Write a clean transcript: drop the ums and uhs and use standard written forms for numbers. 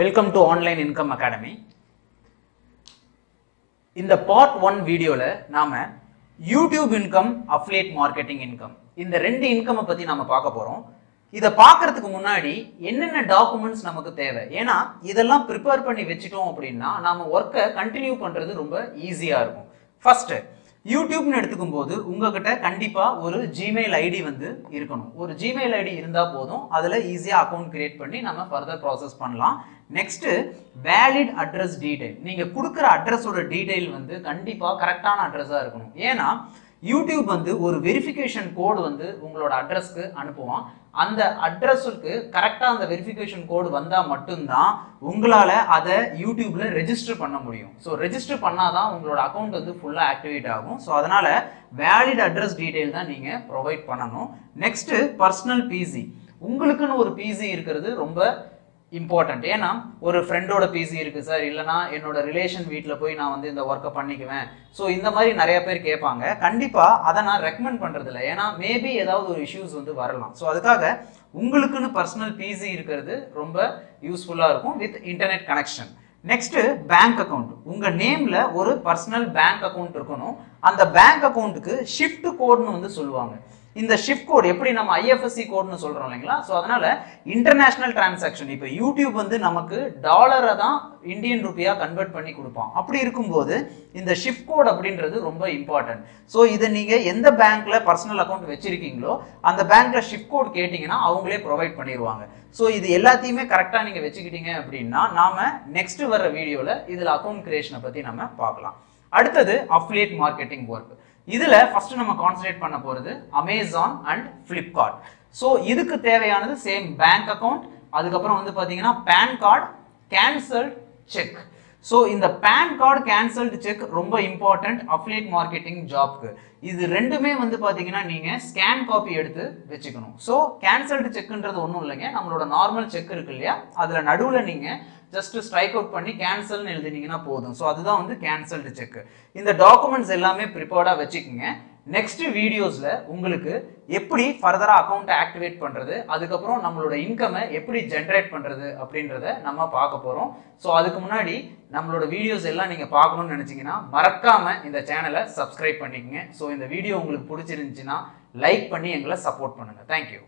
Welcome to Online Income Academy. In the part 1 video la நாம YouTube income, affiliate marketing income இந்த ரெண்டு income பத்தி நாம பார்க்க போறோம். இத பார்க்கிறதுக்கு முன்னாடி என்னென்ன டாக்குமெண்ட்ஸ் நமக்கு தேவை? ஏனா இதெல்லாம் prepare பண்ணி வெச்சிட்டோம் அப்படினா நாம வர்க்க கண்டினியூ பண்றது ரொம்ப ஈஸியா இருக்கும். First YouTube னு எடுத்துக்கும்போது உங்ககிட்ட கண்டிப்பா ஒரு Gmail ID வந்து இருக்கணும். ஒரு Gmail ID இருந்தா போதும். அதுல ஈஸியா அக்கவுண்ட் கிரியேட் பண்ணி நாம further process பண்ணலாம். Next valid address detail. நீங்க கொடுக்கிற அட்ரஸோட டீடைல் வந்து கண்டிப்பா கரெக்ட்டான அட்ரஸா இருக்கணும். ஏனா YouTube வந்து ஒரு வெரிஃபிகேஷன் கோட் வந்து உங்களோட அட்ரஸ்க்கு அனுப்புவான். அந்த அட்ரஸ்க்கு கரெக்ட்டா அந்த வெரிஃபிகேஷன் கோட் வந்தா மட்டும் தான் உங்களால அத YouTubeல ரெஜிஸ்டர் பண்ண முடியும். சோ ரெஜிஸ்டர் பண்ணாதான் உங்களோட அக்கவுண்ட் வந்து ஃபுல்லா ஆக்டிவேட் ஆகும். சோ அதனால valid address detail தான் நீங்க ப்ரொவைட் பண்ணனும். Next personal PC. உங்களுக்குன்னு ஒரு PC இருக்குது ரொம்ப இம்பார்ட்டன்ட். ஏனா ஒரு ஃப்ரெண்டோட PC இருக்கு சார், இல்லனா என்னோட ரிலேஷன் வீட்ல போய் நான் வந்து இந்த வர்க்க பண்ணிக்குவேன். சோ இந்த மாதிரி நிறைய பேர் கேட்பாங்க. கண்டிப்பா அத நான் ரெக்கமெண்ட் பண்றது இல்ல. ஏனா மேபி ஏதாவது ஒரு இஷ்யூஸ் வந்து வரலாம். சோ அதுக்காக உங்களுக்குன்னு பர்சனல் PC இருக்குது ரொம்ப யூஸ்ஃபுல்லா இருக்கும் with internet connection. Next bank account. உங்க நேம்ல ஒரு பர்சனல் பேங்க் அக்கவுண்ட் இருக்கணும். அந்த பேங்க் அக்கவுண்ட்க்கு ஷிஃப்ட் கோட்னு வந்து சொல்லுவாங்க. இந்த ஷிஃப்ட் கோட் எப்படி நம்ம IFSC கோட்னு சொல்றோம் இல்லைங்களா? சோ அதனால இன்டர்நேஷனல் டிரான்சாக்ஷன். இப்போ YouTube வந்து நமக்கு டாலரை தான் இந்தியன் ரூபியா கன்வெர்ட் பண்ணி கொடுப்பான். அப்படி இருக்கும்போது இந்த ஷிஃப்ட் கோட் அப்படின்றது ரொம்ப இம்பார்ட்டன்ட். சோ இத நீங்க எந்த பேங்க்ல பர்சனல் அக்கவுண்ட் வச்சிருக்கீங்களோ அந்த பேங்க்ல ஷிஃப்ட் கோட் கேட்டிங்கனா அவங்களே ப்ரொவைட் பண்ணிடுவாங்க. சோ இது எல்லாத்தையுமே கரெக்ட்டா நீங்க வெச்சிட்டீங்க அப்படினா நாம நெக்ஸ்ட் வர வீடியோல இதுல அக்கவுண்ட் கிரியேஷனை பத்தி நாம பார்க்கலாம். அடுத்து அஃபிலியேட் மார்க்கெட்டிங் வொர்க். இதுல ஃபர்ஸ்ட் நம்ம கான்சென்ட்ரேட் பண்ண போறது Amazon and Flipkart. சோ இதுக்கு தேவையானது சேம் பேங்க் அக்கவுண்ட், அதுக்கு அப்புறம் வந்து பாத்தீங்கன்னா PAN card, cancelled check. So இந்த PAN கார்டு, கேன்சல்ட் செக் ரொம்ப இம்பார்ட்டன்ட் அஃபிலியேட் மார்க்கெட்டிங் ஜாப்க்கு. இது ரெண்டுமே வந்து பாத்தீங்கன்னா நீங்க ஸ்கேன் காப்பி எடுத்து வெச்சுக்கணும். சோ கேன்சல்ட் செக்ன்றது ஒண்ணும் இல்லைங்க, நம்மளோட நார்மல் செக் இருக்கு இல்லையா, அதுல நடுவுல நீங்க ஜஸ்ட் ஸ்ட்ரைக் அவுட் பண்ணி கேன்சல்னு எழுதினீங்கன்னா போதும். சோ அதுதான் வந்து கேன்சல்ட் செக். இந்த டாக்குமெண்ட்ஸ் எல்லாமே ப்ரிப்பேர்டா வெச்சுக்கங்க. நெக்ஸ்ட் வீடியோஸ்ல உங்களுக்கு எப்படி ஃபர்தரா அக்கவுண்ட் ஆக்டிவேட் பண்றது, அதுக்கு அப்புறம் நம்மளோட இன்கமை எப்படி ஜெனரேட் பண்றது அப்படின்றத நம்ம பார்க்க போறோம். சோ அதுக்கு முன்னாடி நம்மளோட வீடியோஸ் எல்லாம் நீங்க பார்க்கணும்னு நினைச்சீங்கன்னா மறக்காம இந்த சேனலை சப்ஸ்கிரைப் பண்ணிக்கங்க. சோ இந்த வீடியோ உங்களுக்கு பிடிச்சிருந்துச்சுன்னா லைக் பண்ணி எங்களை சப்போர்ட் பண்ணுங்க. Thank you.